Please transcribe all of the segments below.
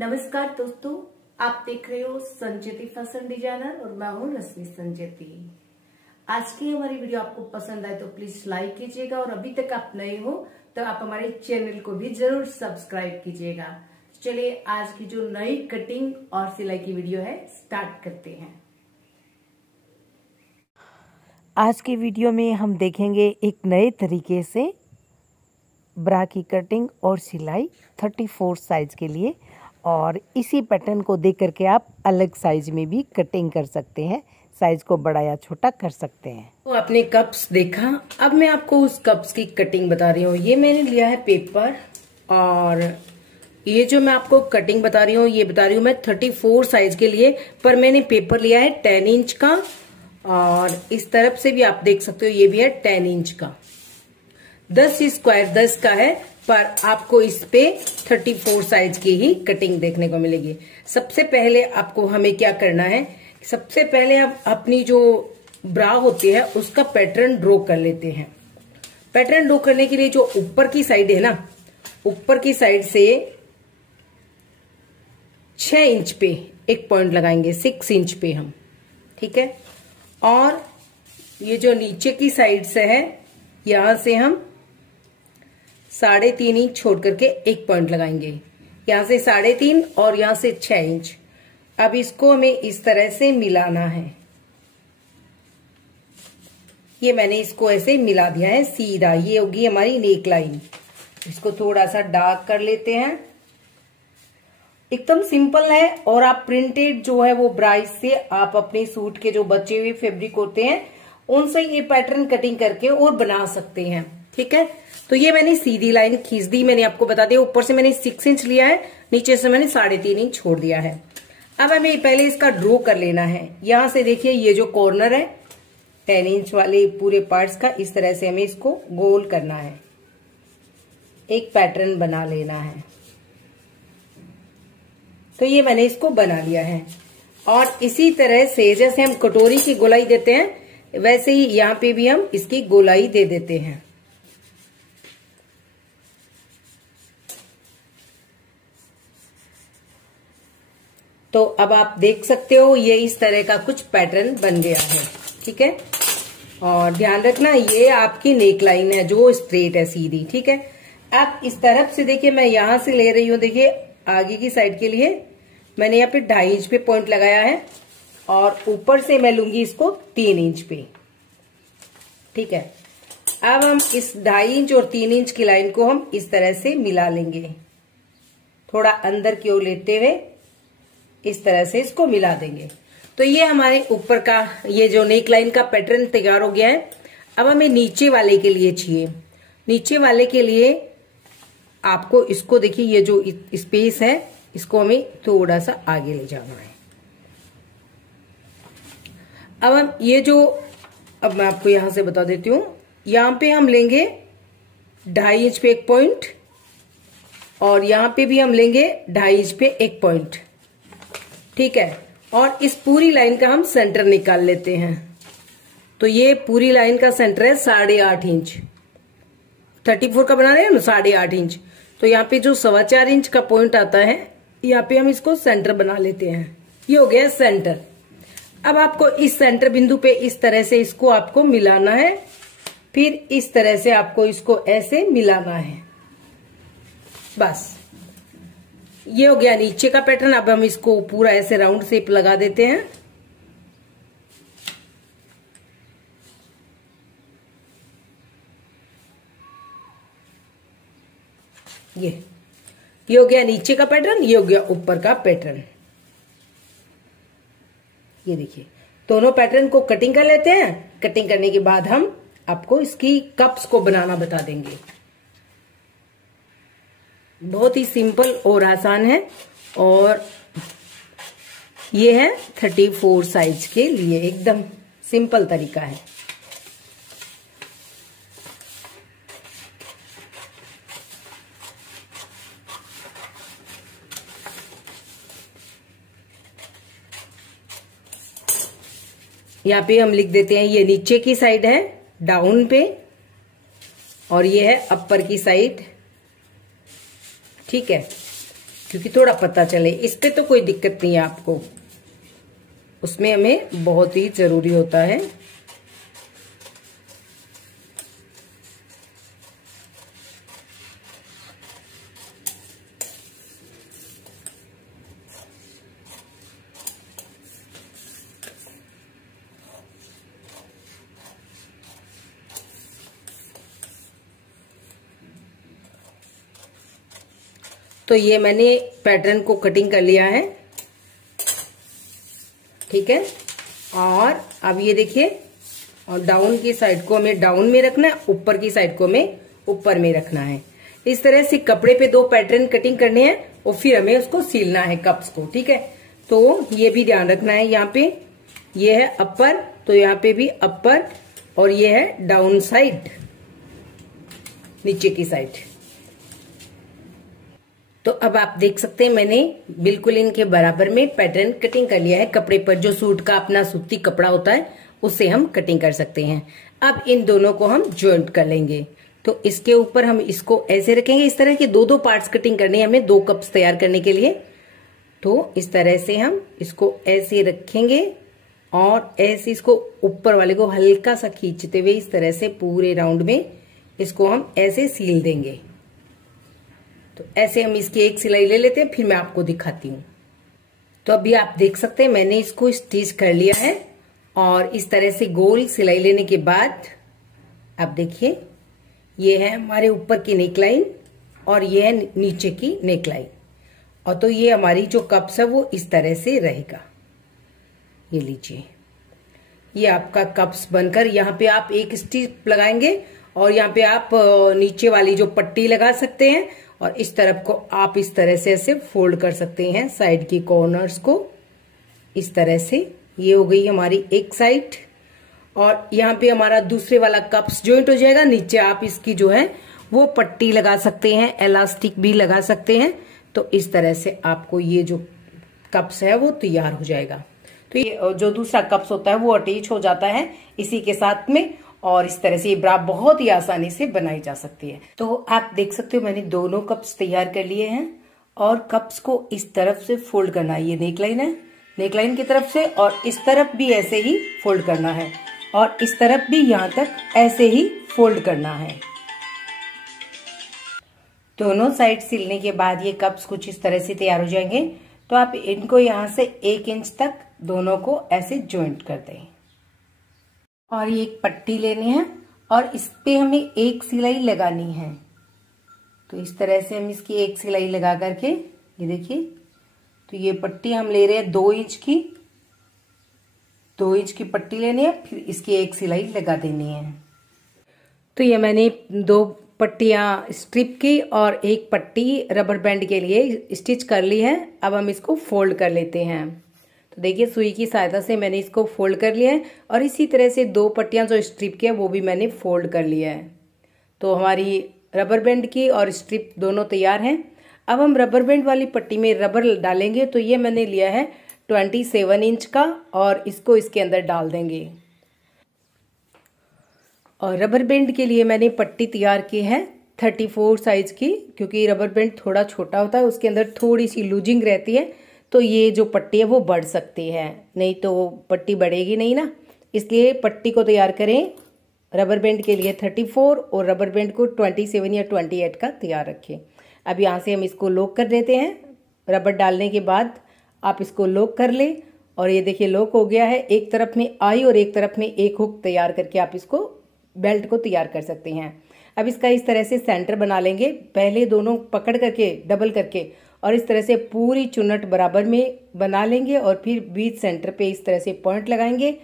नमस्कार दोस्तों, आप देख रहे हो संजेती फैशन डिजाइनर और मैं हूं रश्मि संजेती। आज की हमारी वीडियो आपको पसंद आए तो प्लीज लाइक कीजिएगा और अभी तक आप नए हो तो आप हमारे चैनल को भी जरूर सब्सक्राइब कीजिएगा। चलिए आज की जो नई कटिंग और सिलाई की वीडियो है स्टार्ट करते हैं। आज की वीडियो में हम देखेंगे एक नए तरीके से ब्रा की कटिंग और सिलाई 34 साइज के लिए, और इसी पैटर्न को देख करके आप अलग साइज में भी कटिंग कर सकते हैं, साइज को बड़ा या छोटा कर सकते हैं। तो आपने कप्स देखा, अब मैं आपको उस कप्स की कटिंग बता रही हूँ। ये मैंने लिया है पेपर और ये जो मैं आपको कटिंग बता रही हूँ ये बता रही हूँ मैं 34 साइज के लिए, पर मैंने पेपर लिया है 10 इंच का और इस तरफ से भी आप देख सकते हो ये भी है 10 इंच का। 10 स्क्वायर 10 का है, पर आपको इस पे 34 साइज की ही कटिंग देखने को मिलेगी। सबसे पहले आपको हमें क्या करना है, सबसे पहले हम अपनी जो ब्रा होती है उसका पैटर्न ड्रॉ कर लेते हैं। पैटर्न ड्रॉ करने के लिए जो ऊपर की साइड है ना, ऊपर की साइड से 6 इंच पे एक पॉइंट लगाएंगे, 6 इंच पे हम, ठीक है। और ये जो नीचे की साइड से है यहां से हम 3.5 इंच छोड़ करके एक पॉइंट लगाएंगे, यहां से 3.5 और यहां से 6 इंच। अब इसको हमें इस तरह से मिलाना है। ये मैंने इसको ऐसे मिला दिया है सीधा, ये होगी हमारी नेक लाइन। इसको थोड़ा सा डार्क कर लेते हैं। एकदम सिंपल है और आप प्रिंटेड जो है वो ब्राइस से आप अपने सूट के जो बचे हुए फैब्रिक होते हैं उनसे ये पैटर्न कटिंग करके और बना सकते हैं, ठीक है। तो ये मैंने सीधी लाइन खींच दी, मैंने आपको बता दिया। ऊपर से मैंने 6 इंच लिया है, नीचे से मैंने 3.5 इंच छोड़ दिया है। अब हमें पहले इसका ड्रॉ कर लेना है। यहां से देखिए ये जो कॉर्नर है 10 इंच वाले पूरे पार्ट्स का, इस तरह से हमें इसको गोल करना है, एक पैटर्न बना लेना है। तो ये मैंने इसको बना लिया है और इसी तरह से जैसे हम कटोरी की गोलाई देते हैं वैसे ही यहाँ पे भी हम इसकी गोलाई दे देते हैं। तो अब आप देख सकते हो ये इस तरह का कुछ पैटर्न बन गया है, ठीक है। और ध्यान रखना ये आपकी नेक लाइन है जो स्ट्रेट है, सीधी, ठीक है। अब इस तरफ से देखिए मैं यहां से ले रही हूं, देखिए आगे की साइड के लिए मैंने यहाँ पे 2.5 इंच पे पॉइंट लगाया है और ऊपर से मैं लूंगी इसको 3 इंच पे, ठीक है। अब हम इस 2.5 इंच और 3 इंच की लाइन को हम इस तरह से मिला लेंगे, थोड़ा अंदर की ओर लेते हुए इस तरह से इसको मिला देंगे। तो ये हमारे ऊपर का ये जो नेक लाइन का पैटर्न तैयार हो गया है। अब हमें नीचे वाले के लिए चाहिए। नीचे वाले के लिए आपको इसको देखिए ये जो स्पेस है इसको हमें थोड़ा सा आगे ले जाना है। अब हम ये जो, अब मैं आपको यहां से बता देती हूं, यहां पे हम लेंगे 2.5 इंच पे एक पॉइंट और यहां पे भी हम लेंगे 2.5 इंच पे एक पॉइंट, ठीक है। और इस पूरी लाइन का हम सेंटर निकाल लेते हैं। तो ये पूरी लाइन का सेंटर है 8.5 इंच, 34 का बना रहे हैं ना 8.5 इंच। तो यहाँ पे जो 4.25 इंच का पॉइंट आता है यहाँ पे हम इसको सेंटर बना लेते हैं। ये हो गया सेंटर। अब आपको इस सेंटर बिंदु पे इस तरह से इसको आपको मिलाना है, फिर इस तरह से आपको इसको ऐसे मिलाना है, बस। ये हो गया नीचे का पैटर्न। अब हम इसको पूरा ऐसे राउंड शेप लगा देते हैं। ये हो गया नीचे का पैटर्न, ये हो गया ऊपर का पैटर्न। ये देखिए दोनों पैटर्न को कटिंग कर लेते हैं। कटिंग करने के बाद हम आपको इसकी कप्स को बनाना बता देंगे। बहुत ही सिंपल और आसान है और ये है 34 साइज के लिए, एकदम सिंपल तरीका है। यहाँ पे हम लिख देते हैं ये नीचे की साइड है डाउन पे और ये है अपर की साइड, ठीक है। क्योंकि थोड़ा पता चले। इस पे तो कोई दिक्कत नहीं है आपको, उसमें हमें बहुत ही जरूरी होता है। तो ये मैंने पैटर्न को कटिंग कर लिया है, ठीक है। और अब ये देखिए, और डाउन की साइड को हमें डाउन में रखना है, ऊपर की साइड को हमें ऊपर में रखना है। इस तरह से कपड़े पे 2 पैटर्न कटिंग करने हैं और फिर हमें उसको सीलना है कप्स को, ठीक है। तो ये भी ध्यान रखना है। यहाँ पे ये है अपर, तो यहाँ पे भी अपर, और ये है डाउन साइड, नीचे की साइड। तो अब आप देख सकते हैं मैंने बिल्कुल इनके बराबर में पैटर्न कटिंग कर लिया है। कपड़े पर जो सूट का अपना सूती कपड़ा होता है उससे हम कटिंग कर सकते हैं। अब इन दोनों को हम ज्वाइंट कर लेंगे। तो इसके ऊपर हम इसको ऐसे रखेंगे। इस तरह के 2-2 पार्ट्स कटिंग करने हैं हमें 2 कप्स तैयार करने के लिए। तो इस तरह से हम इसको ऐसे रखेंगे और ऐसे इसको ऊपर वाले को हल्का सा खींचते हुए इस तरह से पूरे राउंड में इसको हम ऐसे सील देंगे। तो ऐसे हम इसकी एक सिलाई ले लेते हैं, फिर मैं आपको दिखाती हूँ। तो अभी आप देख सकते हैं मैंने इसको स्टिच कर लिया है और इस तरह से गोल सिलाई लेने के बाद आप देखिए ये है हमारे ऊपर की नेकलाइन और ये है नीचे की नेकलाइन। और तो ये हमारी जो कप्स है वो इस तरह से रहेगा। ये लीजिए, ये आपका कप्स बनकर यहाँ पे आप एक स्टिच लगाएंगे और यहाँ पे आप नीचे वाली जो पट्टी लगा सकते हैं और इस तरफ को आप इस तरह से ऐसे फोल्ड कर सकते हैं साइड की कॉर्नर्स को इस तरह से। ये हो गई हमारी एक साइड और यहाँ पे हमारा दूसरे वाला कप्स जॉइंट हो जाएगा। नीचे आप इसकी जो है वो पट्टी लगा सकते हैं, इलास्टिक भी लगा सकते हैं। तो इस तरह से आपको ये जो कप्स है वो तैयार हो जाएगा। तो ये जो दूसरा कप्स होता है वो अटैच हो जाता है इसी के साथ में और इस तरह से ये ब्रा बहुत ही आसानी से बनाई जा सकती है। तो आप देख सकते हो मैंने दोनों कप्स तैयार कर लिए हैं और कप्स को इस तरफ से फोल्ड करना है। ये नेकलाइन है, नेकलाइन की तरफ से, और इस तरफ भी ऐसे ही फोल्ड करना है और इस तरफ भी यहाँ तक ऐसे ही फोल्ड करना है। दोनों साइड सिलने के बाद ये कप्स कुछ इस तरह से तैयार हो जाएंगे। तो आप इनको यहाँ से 1 इंच तक दोनों को ऐसे ज्वाइंट कर दें और ये एक पट्टी लेनी है और इस पे हमें एक सिलाई लगानी है। तो इस तरह से हम इसकी एक सिलाई लगा करके ये देखिए, तो ये पट्टी हम ले रहे हैं 2 इंच की, 2 इंच की पट्टी लेनी है, फिर इसकी एक सिलाई लगा देनी है। तो ये मैंने 2 पट्टियां स्ट्रिप की और एक पट्टी रबर बैंड के लिए स्टिच कर ली है। अब हम इसको फोल्ड कर लेते हैं। तो देखिए सुई की सहायता से मैंने इसको फोल्ड कर लिया है और इसी तरह से 2 पट्टियां जो स्ट्रिप की है वो भी मैंने फोल्ड कर लिया है। तो हमारी रबर बैंड की और स्ट्रिप दोनों तैयार हैं। अब हम रबर बैंड वाली पट्टी में रबर डालेंगे। तो ये मैंने लिया है 27 इंच का और इसको इसके अंदर डाल देंगे। और रबर बैंड के लिए मैंने पट्टी तैयार की है 34 साइज की, क्योंकि रबर बैंड थोड़ा छोटा होता है, उसके अंदर थोड़ी सी लूजिंग रहती है। तो ये जो पट्टी है वो बढ़ सकती है, नहीं तो पट्टी बढ़ेगी नहीं ना। इसलिए पट्टी को तैयार करें रबर बैंड के लिए 34 और रबर बैंड को 27 या 28 का तैयार रखें। अब यहाँ से हम इसको लॉक कर देते हैं। रबर डालने के बाद आप इसको लॉक कर लें और ये देखिए लॉक हो गया है। एक तरफ में आई और एक तरफ में एक हुक तैयार करके आप इसको बेल्ट को तैयार कर सकते हैं। अब इसका इस तरह से सेंटर बना लेंगे, पहले दोनों पकड़ करके डबल करके और इस तरह से पूरी चुन्नट बराबर में बना लेंगे और फिर बीच सेंटर पे इस तरह से पॉइंट लगाएंगे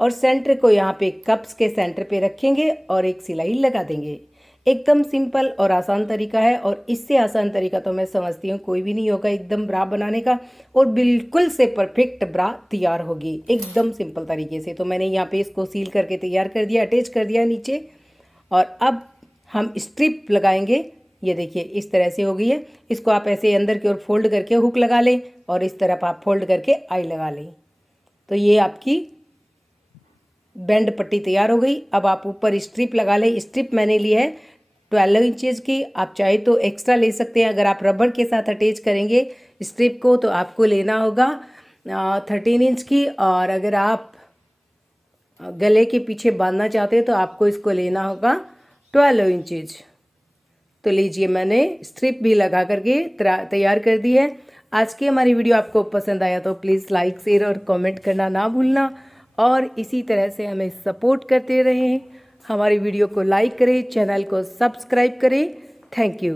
और सेंटर को यहाँ पे कप्स के सेंटर पे रखेंगे और एक सिलाई लगा देंगे। एकदम सिंपल और आसान तरीका है और इससे आसान तरीका तो मैं समझती हूँ कोई भी नहीं होगा एकदम ब्रा बनाने का, और बिल्कुल से परफेक्ट ब्रा तैयार होगी एकदम सिंपल तरीके से। तो मैंने यहाँ पे इसको सील करके तैयार कर दिया, अटैच कर दिया नीचे, और अब हम स्ट्रिप लगाएंगे। ये देखिए इस तरह से हो गई है। इसको आप ऐसे अंदर की ओर फोल्ड करके हुक लगा लें और इस तरफ आप फोल्ड करके आई लगा लें। तो ये आपकी बैंड पट्टी तैयार हो गई। अब आप ऊपर स्ट्रिप लगा लें। स्ट्रिप मैंने ली है 12 इंचेस की। आप चाहे तो एक्स्ट्रा ले सकते हैं। अगर आप रबड़ के साथ अटैच करेंगे स्ट्रिप को तो आपको लेना होगा 13 इंच की, और अगर आप गले के पीछे बांधना चाहते हैं तो आपको इसको लेना होगा 12 इंचेज। तो लीजिए, मैंने स्ट्रिप भी लगा करके तैयार कर दी है। आज की हमारी वीडियो आपको पसंद आया तो प्लीज़ लाइक, शेयर और कमेंट करना ना भूलना, और इसी तरह से हमें सपोर्ट करते रहें। हमारी वीडियो को लाइक करें, चैनल को सब्सक्राइब करें। Thank you.